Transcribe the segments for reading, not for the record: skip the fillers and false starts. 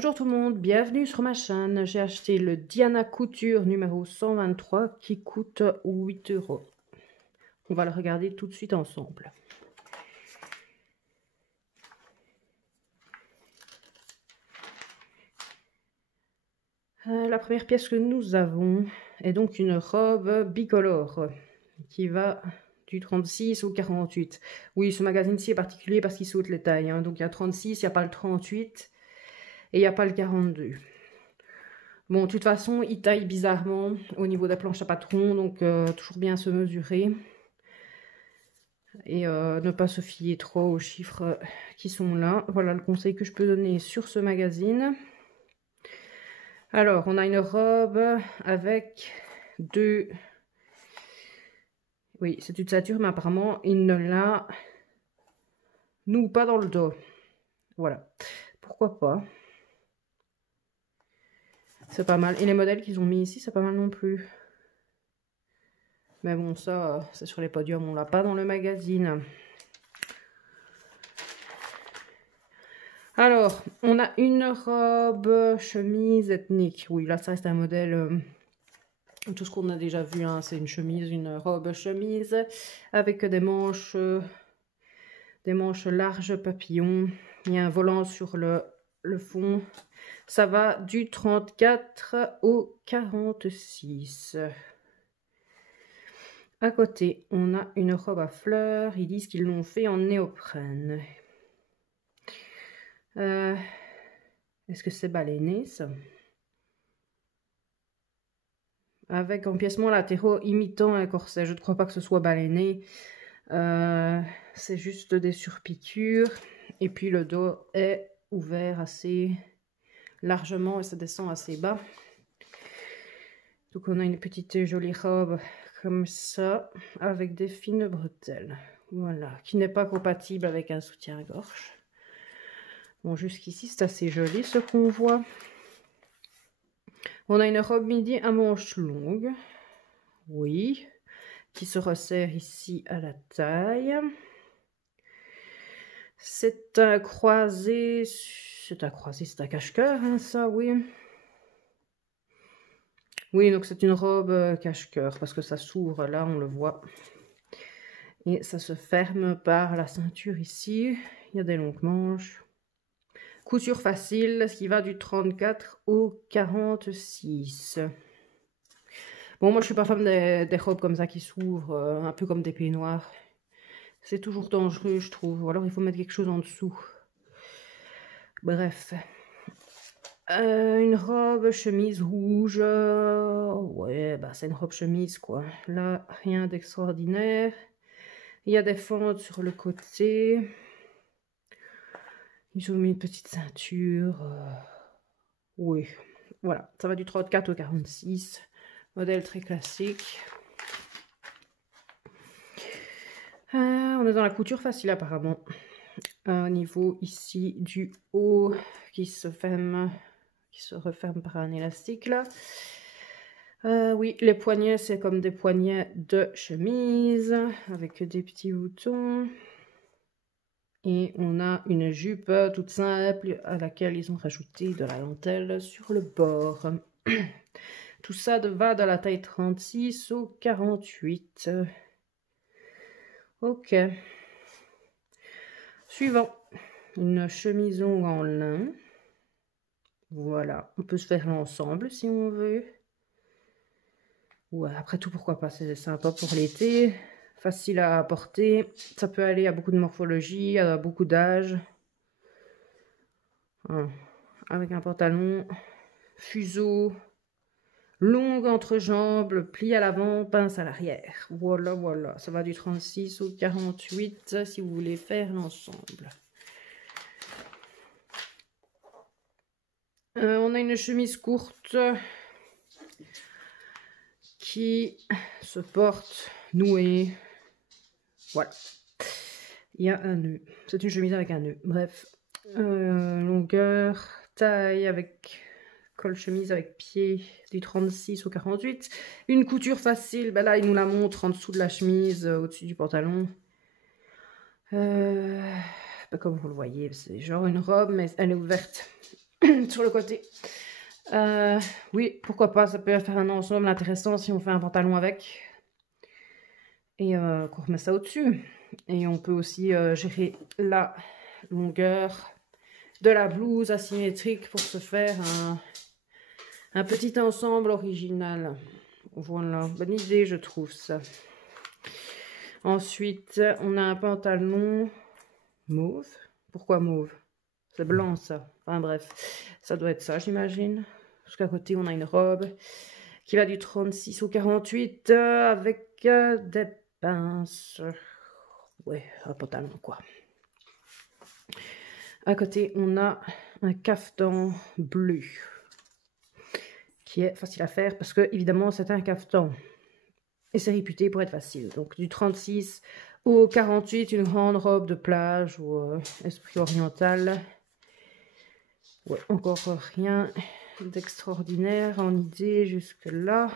Bonjour tout le monde, bienvenue sur ma chaîne. J'ai acheté le Diana Couture numéro 123 qui coûte 8 €. On va le regarder tout de suite ensemble. La première pièce que nous avons est donc une robe bicolore qui va du 36 au 48. Oui, ce magazine-ci est particulier parce qu'il saute les tailles. Donc il y a 36, il n'y a pas le 38 et il n'y a pas le 42. Bon, de toute façon, il taille bizarrement au niveau des planches à patron, donc toujours bien se mesurer. Et ne pas se fier trop aux chiffres qui sont là. Voilà le conseil que je peux donner sur ce magazine. Alors, on a une robe avec deux... Oui, c'est une ceinture, mais apparemment, il ne la noue pas dans le dos. Voilà. Pourquoi pas? C'est pas mal. Et les modèles qu'ils ont mis ici, c'est pas mal non plus. Mais bon, ça, c'est sur les podiums, on l'a pas dans le magazine. Alors, on a une robe chemise ethnique. Oui, là, ça reste un modèle... tout ce qu'on a déjà vu, hein, c'est une chemise, une robe chemise avec des manches larges papillons. Il y a un volant sur le fond. Ça va du 34 au 46. À côté, on a une robe à fleurs. Ils disent qu'ils l'ont fait en néoprène. Est-ce que c'est baleiné, ça? Avec empiècement latéraux imitant un corset. Je ne crois pas que ce soit baleiné. C'est juste des surpiqûres. Et puis le dos est ouvert assez largement et ça descend assez bas. Donc on a une petite jolie robe comme ça avec des fines bretelles. Voilà, qui n'est pas compatible avec un soutien-gorge. Bon, jusqu'ici c'est assez joli ce qu'on voit. On a une robe midi à manches longues. Oui. Qui se resserre ici à la taille. C'est un croisé, c'est un cache-cœur, hein, ça, oui. Oui, donc c'est une robe cache-cœur, parce que ça s'ouvre, là, on le voit. Et ça se ferme par la ceinture ici. Il y a des longues manches. Couture facile, ce qui va du 34 au 46. Bon, moi, je suis pas fan des robes comme ça qui s'ouvrent, un peu comme des peignoirs. C'est toujours dangereux, je trouve. Ou alors, il faut mettre quelque chose en dessous. Bref. Une robe chemise rouge. Ouais, bah c'est une robe chemise, quoi. Là, rien d'extraordinaire. Il y a des fentes sur le côté. Ils ont mis une petite ceinture. Oui, voilà. Ça va du 34 au 46. Modèle très classique. On est dans la couture facile apparemment. Au niveau ici du haut qui se referme par un élastique là. Oui, les poignets c'est comme des poignets de chemise avec des petits boutons. Et on a une jupe toute simple à laquelle ils ont rajouté de la dentelle sur le bord. Tout ça va de la taille 36 au 48. Ok. Suivant. Une chemise longue en lin. Voilà. On peut se faire l'ensemble si on veut. Ouais, après tout, pourquoi pas. C'est sympa pour l'été. Facile à porter. Ça peut aller à beaucoup de morphologie, à beaucoup d'âge. Avec un pantalon fuseau. Longue entrejambe, pli à l'avant, pince à l'arrière. Voilà, voilà. Ça va du 36 au 48 si vous voulez faire l'ensemble. On a une chemise courte qui se porte nouée. Voilà. Il y a un nœud. C'est une chemise avec un nœud. Bref. Longueur, taille avec... col chemise avec pied du 36 au 48. Une couture facile, ben là il nous la montre en dessous de la chemise, au-dessus du pantalon. Ben comme vous le voyez, c'est genre une robe, mais elle est ouverte sur le côté. Oui, pourquoi pas, ça peut faire un ensemble intéressant si on fait un pantalon avec. Et qu'on remet ça au-dessus. Et on peut aussi gérer la longueur de la blouse asymétrique pour se faire un petit ensemble original. Voilà, bonne idée je trouve ça. Ensuite, on a un pantalon mauve. Pourquoi mauve? C'est blanc ça. Enfin bref, ça doit être ça j'imagine. Parce qu'à côté on a une robe qui va du 36 au 48 avec des pinces. Ouais, un pantalon quoi. À côté on a un caftan bleu qui est facile à faire parce que évidemment c'est un caftan. Et c'est réputé pour être facile. Donc du 36 au 48, une grande robe de plage ou esprit oriental. Ouais, encore rien d'extraordinaire en idée jusque là.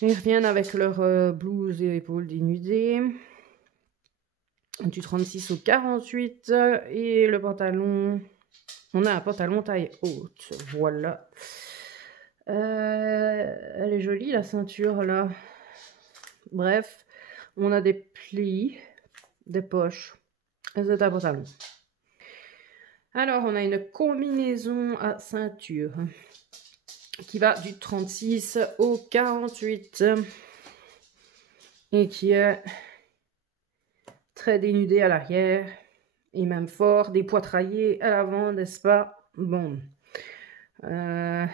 Ils reviennent avec leur blouse et épaules dénudées. Du 36 au 48 et le pantalon. On a un pantalon taille haute. Voilà. Elle est jolie la ceinture là. Bref, on a des plis, des poches. Et c'est un pantalon. Alors, on a une combinaison à ceinture qui va du 36 au 48 et qui est très dénudée à l'arrière et même fort dépoitraillée à l'avant, n'est-ce pas? Bon, ce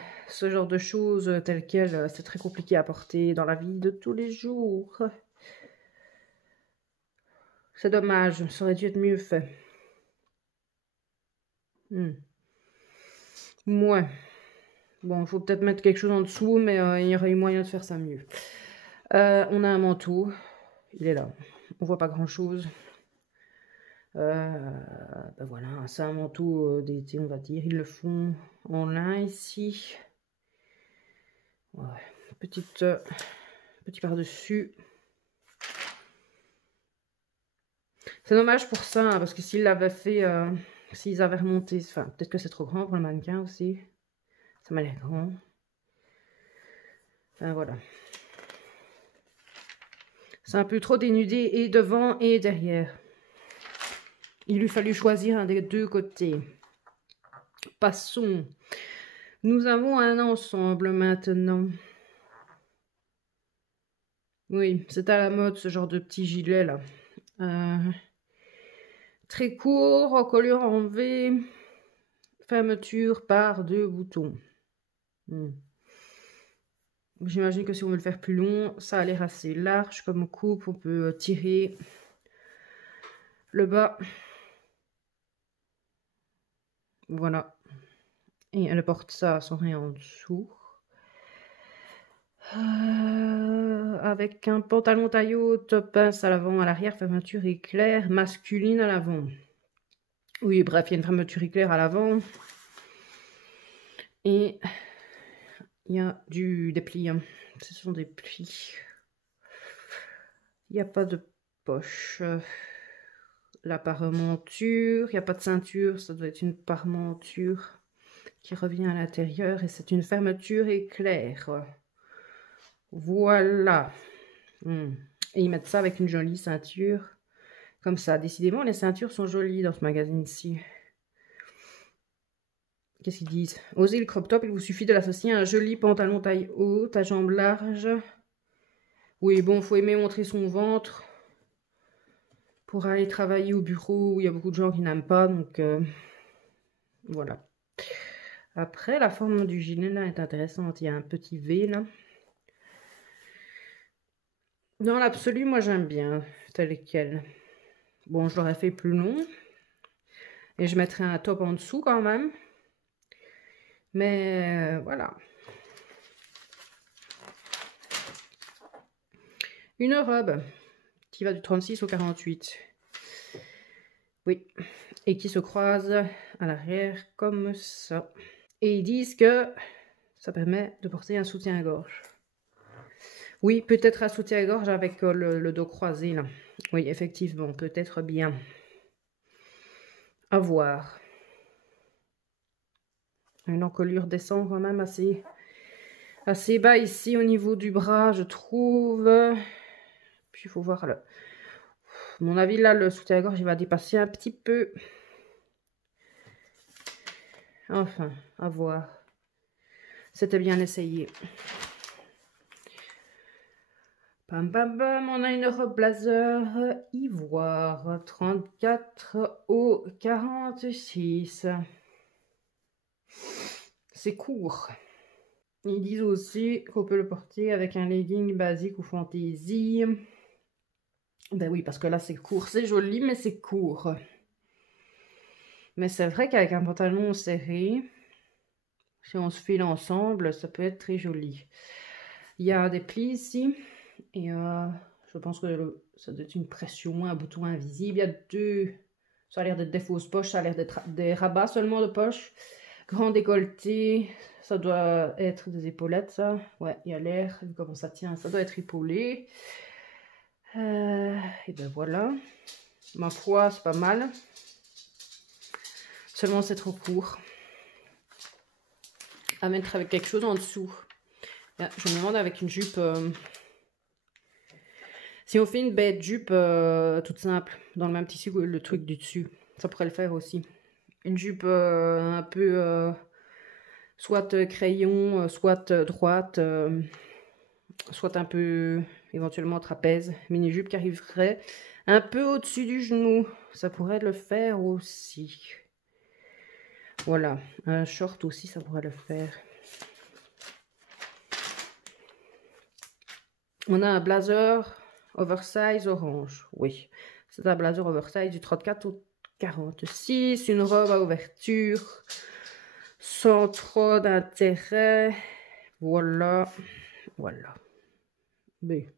genre de choses telles quelles, c'est très compliqué à porter dans la vie de tous les jours. C'est dommage, ça aurait dû être mieux fait. Ouais. Bon, il faut peut-être mettre quelque chose en dessous, mais il y aurait eu moyen de faire ça mieux. On a un manteau. Il est là. On voit pas grand-chose. Ben voilà, c'est un manteau d'été, on va dire. Ils le font en lin ici. Ouais. Petit par-dessus. C'est dommage pour ça, hein, parce que s'ils l'avaient fait, s'ils avaient remonté, enfin, peut-être que c'est trop grand pour le mannequin aussi. Ça m'a l'air grand. Enfin, voilà. C'est un peu trop dénudé et devant et derrière. Il lui fallut choisir un des deux côtés. Passons. Nous avons un ensemble maintenant. Oui, c'est à la mode ce genre de petit gilet là. Très court, encolure en V, fermeture par 2 boutons. J'imagine que si on veut le faire plus long, ça a l'air assez large comme coupe. On peut tirer le bas. Voilà. Et elle porte ça sans rien en dessous. Avec un pantalon taille haute, pince à l'avant, à l'arrière, fermeture éclair, masculine à l'avant. Oui, bref, il y a une fermeture éclair à l'avant. Et il y a des plis. Hein. Ce sont des plis. Il n'y a pas de poche. La parementure, il n'y a pas de ceinture, ça doit être une parementure qui revient à l'intérieur et c'est une fermeture éclair. Voilà. Et ils mettent ça avec une jolie ceinture. Comme ça. Décidément, les ceintures sont jolies dans ce magazine-ci. Qu'est-ce qu'ils disent? Osez le crop top, il vous suffit de l'associer à un joli pantalon taille haute, à jambes larges. Oui, bon, faut aimer montrer son ventre pour aller travailler au bureau où il y a beaucoup de gens qui n'aiment pas. Donc, voilà. Après, la forme du gilet là est intéressante. Il y a un petit V là. Dans l'absolu, moi j'aime bien tel quel. Bon, je l'aurais fait plus long. Et je mettrai un top en dessous quand même. Mais voilà. Une robe qui va du 36 au 48. Oui. Et qui se croise à l'arrière comme ça. Et ils disent que ça permet de porter un soutien-gorge. Oui, peut-être un soutien-gorge avec le dos croisé là. Oui, effectivement, peut-être bien. À voir. Une encolure descend quand même assez bas ici au niveau du bras, je trouve. Puis il faut voir là. À mon avis, là, le soutien-gorge, il va dépasser un petit peu. Enfin, à voir. C'était bien essayé. Pam pam pam, on a une robe blazer ivoire, 34 au 46. C'est court. Ils disent aussi qu'on peut le porter avec un legging basique ou fantaisie. Ben oui, parce que là c'est court, c'est joli, mais c'est court. Mais c'est vrai qu'avec un pantalon serré, si on se file ensemble, ça peut être très joli. Il y a des plis ici, et je pense que ça doit être une pression, un bouton invisible. Il y a deux, ça a l'air d'être des fausses poches, ça a l'air d'être des rabats seulement de poches. Grand décolleté, ça doit être des épaulettes, ça. Ouais, il y a l'air, comment ça tient, ça doit être épaulé. Et ben voilà. Ma foi, c'est pas mal. Seulement, c'est trop court. À mettre avec quelque chose en dessous. Là, je me demande avec une jupe... si on fait une bête jupe toute simple, dans le même tissu que le truc du dessus, ça pourrait le faire aussi. Une jupe un peu... soit crayon, soit droite, soit un peu éventuellement trapèze. Mini-jupe qui arriverait un peu au-dessus du genou. Ça pourrait le faire aussi. Voilà, un short aussi, ça pourrait le faire. On a un blazer oversize orange. Oui, c'est un blazer oversize du 34 au 46. Une robe à ouverture sans trop d'intérêt. Voilà, voilà. Mais,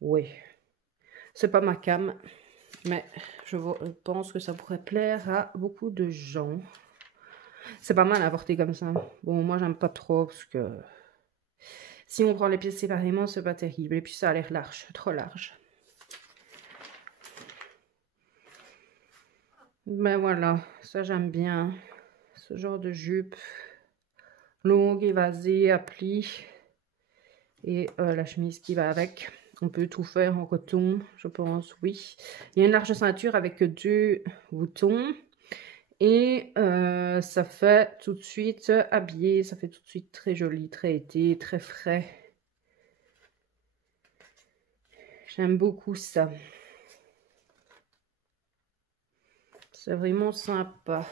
oui, c'est pas ma cam, mais je pense que ça pourrait plaire à beaucoup de gens. C'est pas mal à porter comme ça. Bon, moi j'aime pas trop parce que si on prend les pièces séparément, c'est pas terrible. Et puis ça a l'air large, trop large. Ben voilà, ça j'aime bien. Ce genre de jupe longue, évasée, à plis. Et la chemise qui va avec. On peut tout faire en coton, je pense, oui. Il y a une large ceinture avec 2 boutons. Et ça fait tout de suite habillé, ça fait tout de suite très joli, très été, très frais. J'aime beaucoup ça. C'est vraiment sympa.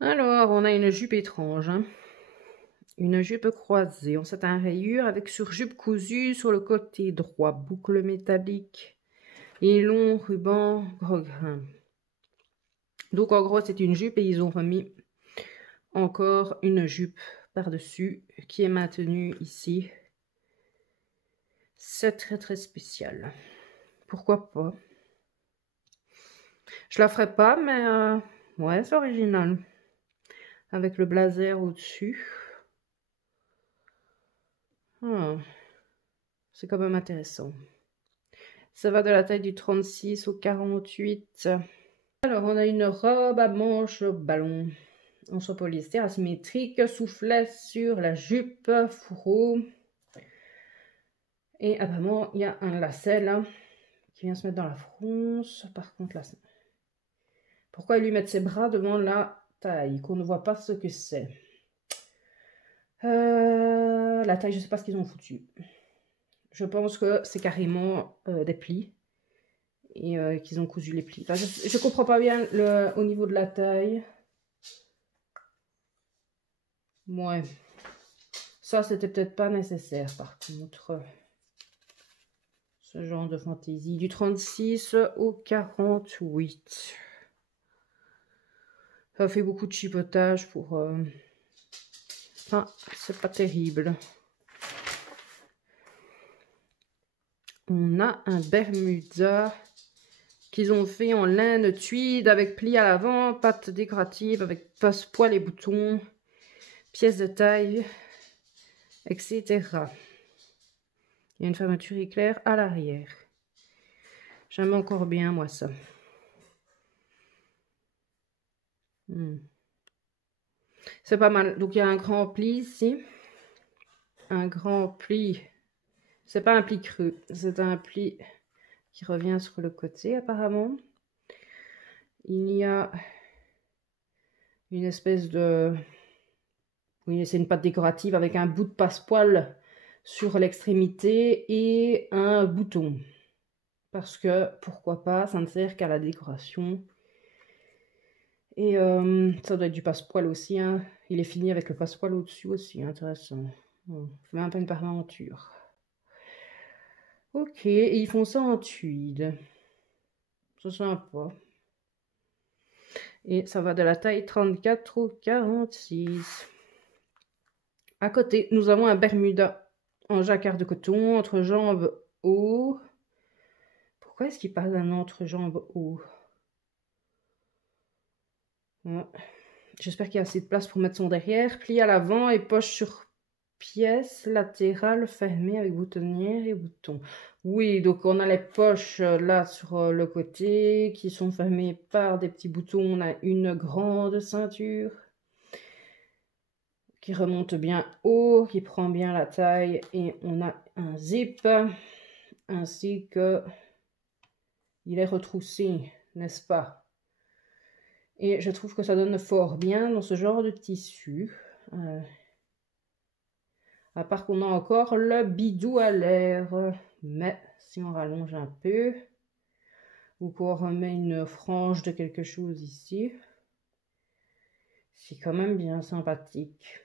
Alors, on a une jupe étrange. Hein. Une jupe croisée en satin rayure avec surjupe cousue sur le côté droit. Boucle métallique et long ruban gros grain. Donc, en gros, c'est une jupe et ils ont remis encore une jupe par-dessus qui est maintenue ici. C'est très très spécial. Pourquoi pas? Je la ferai pas, mais ouais, c'est original. Avec le blazer au-dessus. Ah, c'est quand même intéressant. Ça va de la taille du 36 au 48. Alors, on a une robe à manches ballon. En soie polyester asymétrique, soufflet sur la jupe, fourreau. Et apparemment, il y a un lacet là, qui vient se mettre dans la fronce. Par contre, là, pourquoi lui mettre ses bras devant la taille, qu'on ne voit pas ce que c'est. La taille, je ne sais pas ce qu'ils ont foutu. Je pense que c'est carrément des plis. Et qu'ils ont cousu les plis. Enfin, je ne comprends pas bien au niveau de la taille. Ouais. Ça, c'était peut-être pas nécessaire, par contre. Ce genre de fantaisie. Du 36 au 48. Ça fait beaucoup de chipotage pour... Enfin, c'est pas terrible. On a un Bermuda qu'ils ont fait en laine tweed avec plis à l'avant, pattes décoratives avec passe-poil et boutons, pièces de taille, etc. Il y a une fermeture éclair à l'arrière. J'aime encore bien, moi, ça. C'est pas mal. Donc il y a un grand pli ici. Un grand pli. C'est pas un pli creux. C'est un pli qui revient sur le côté apparemment. Il y a une espèce de... Oui, c'est une pâte décorative avec un bout de passepoil sur l'extrémité et un bouton. Parce que, pourquoi pas, ça ne sert qu'à la décoration. Et ça doit être du passepoil aussi. Hein. Il est fini avec le passepoil au-dessus aussi. Intéressant. C'est même pas une parmenture. Ok, et ils font ça en tuile. C'est sympa. Et ça va de la taille 34 au 46. À côté, nous avons un Bermuda en jacquard de coton, entrejambe haut. Pourquoi est-ce qu'il parle d'un entrejambe haut? Ouais. J'espère qu'il y a assez de place pour mettre son derrière. Pli à l'avant et poche sur pièce latérale fermée avec boutonnière et bouton. Oui, donc on a les poches là sur le côté qui sont fermées par des petits boutons. On a une grande ceinture qui remonte bien haut, qui prend bien la taille, et on a un zip ainsi que il est retroussé, n'est-ce pas? Et je trouve que ça donne fort bien dans ce genre de tissu. À part qu'on a encore le bidou à l'air. Mais si on rallonge un peu, ou qu'on remet une frange de quelque chose ici, c'est quand même bien sympathique.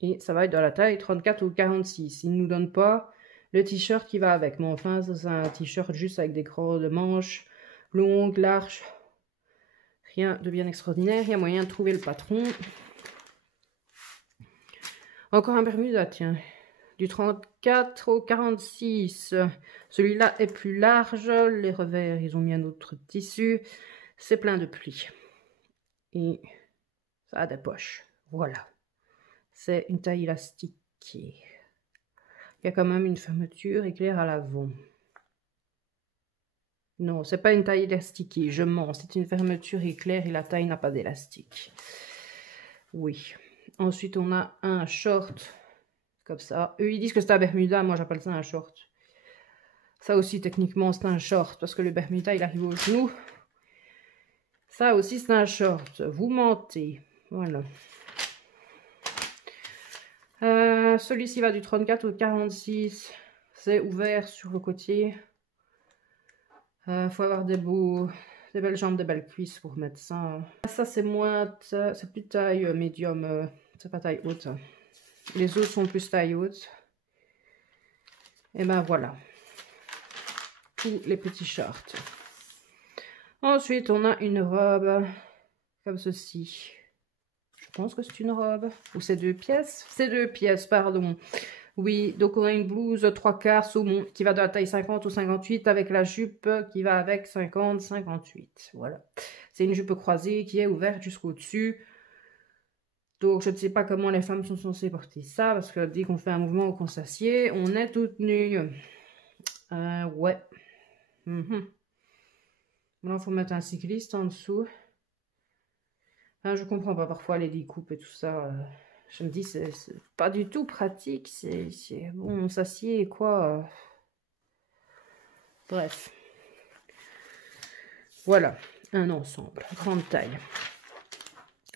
Et ça va être de la taille 34 ou 46. Il ne nous donne pas le t-shirt qui va avec. Mais enfin, ça c'est un t-shirt juste avec des grandes manches, longues, larges. Rien de bien extraordinaire. Il y a moyen de trouver le patron. Encore un Bermuda, tiens. Du 34 au 46. Celui-là est plus large. Les revers, ils ont mis un autre tissu. C'est plein de plis. Et ça a des poches. Voilà. C'est une taille élastique. Il y a quand même une fermeture éclair à l'avant. Non, c'est pas une taille élastiquée. Je mens. C'est une fermeture éclair et la taille n'a pas d'élastique. Oui. Ensuite, on a un short. Comme ça. Eux, ils disent que c'est un Bermuda. Moi, j'appelle ça un short. Ça aussi, techniquement, c'est un short. Parce que le Bermuda, il arrive au genou. Ça aussi, c'est un short. Vous mentez. Voilà. Celui-ci va du 34 au 46. C'est ouvert sur le côté. Faut avoir des belles jambes, des belles cuisses pour mettre ça. Ça, c'est moins... C'est plus taille médium. C'est pas taille haute. Les autres sont plus taille haute. Et ben voilà. Tous les petits shorts. Ensuite, on a une robe comme ceci. Je pense que c'est une robe. Ou c'est 2 pièces? C'est 2 pièces, pardon. Oui, donc on a une blouse 3/4 saumon qui va de la taille 50 au 58 avec la jupe qui va avec 50-58. Voilà. C'est une jupe croisée qui est ouverte jusqu'au dessus. Donc je ne sais pas comment les femmes sont censées porter ça parce que dès qu'on fait un mouvement ou qu'on s'assied, on est toute nue. Ouais. Maintenant, il faut mettre un cycliste en dessous. Enfin, je comprends pas parfois les découpes et tout ça. Je me dis, c'est pas du tout pratique. C'est bon, on s'assied et quoi. Bref. Voilà, un ensemble, grande taille.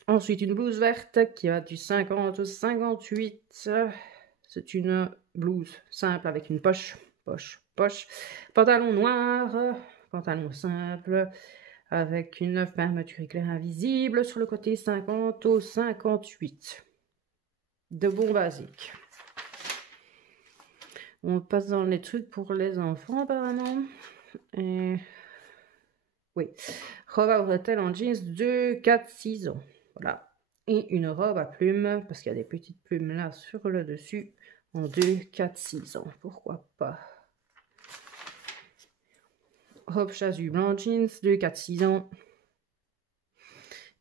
Ensuite, une blouse verte qui va du 50 au 58. C'est une blouse simple avec une poche. Pantalon noir, pantalon simple. Avec une fermeture éclair invisible sur le côté 50 au 58. De bon basique. On passe dans les trucs pour les enfants apparemment. Et... oui. Robe à bretelles en jeans de 4-6 ans. Voilà. Et une robe à plumes, parce qu'il y a des petites plumes là sur le dessus, en 2-4-6 ans. Pourquoi pas. Robe chasuble en jeans de 4-6 ans.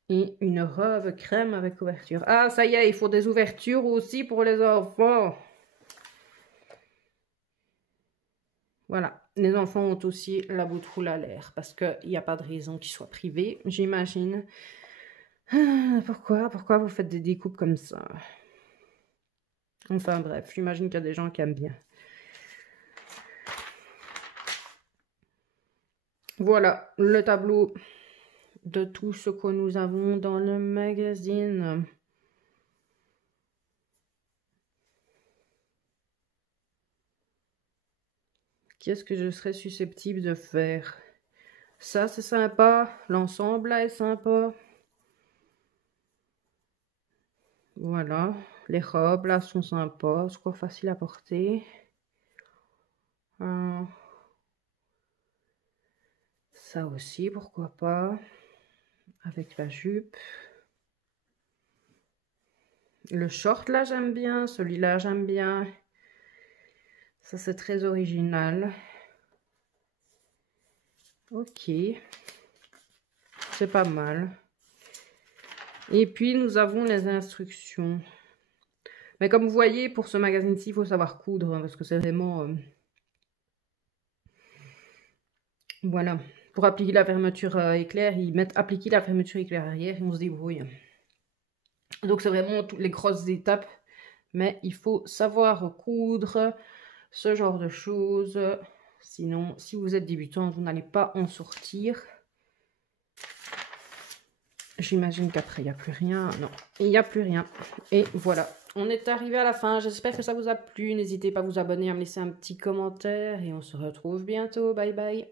Et une robe crème avec ouverture. Ah, ça y est, il faut des ouvertures aussi pour les enfants. Voilà, les enfants ont aussi la boutroulle à l'air. Parce qu'il n'y a pas de raison qu'ils soient privés, j'imagine. Pourquoi vous faites des découpes comme ça? Enfin bref, j'imagine qu'il y a des gens qui aiment bien. Voilà, le tableau de tout ce que nous avons dans le magazine. Qu'est-ce que je serais susceptible de faire? Ça, c'est sympa. L'ensemble, là, est sympa. Voilà. Les robes, là, sont sympas. C'est quoi, facile à porter. Ça aussi, pourquoi pas. Avec la jupe. Le short, là, j'aime bien. Celui-là, j'aime bien. Ça, c'est très original. Ok. C'est pas mal. Et puis, nous avons les instructions. Mais comme vous voyez, pour ce magazine-ci, il faut savoir coudre. Parce que c'est vraiment... Voilà. Pour appliquer la fermeture éclair, ils mettent appliquer la fermeture éclair arrière et on se débrouille. Donc, c'est vraiment toutes les grosses étapes. Mais il faut savoir coudre, ce genre de choses. Sinon, si vous êtes débutant, vous n'allez pas en sortir. J'imagine qu'après, il n'y a plus rien. Non, il n'y a plus rien. Et voilà, on est arrivé à la fin. J'espère que ça vous a plu. N'hésitez pas à vous abonner, à me laisser un petit commentaire. Et on se retrouve bientôt. Bye bye.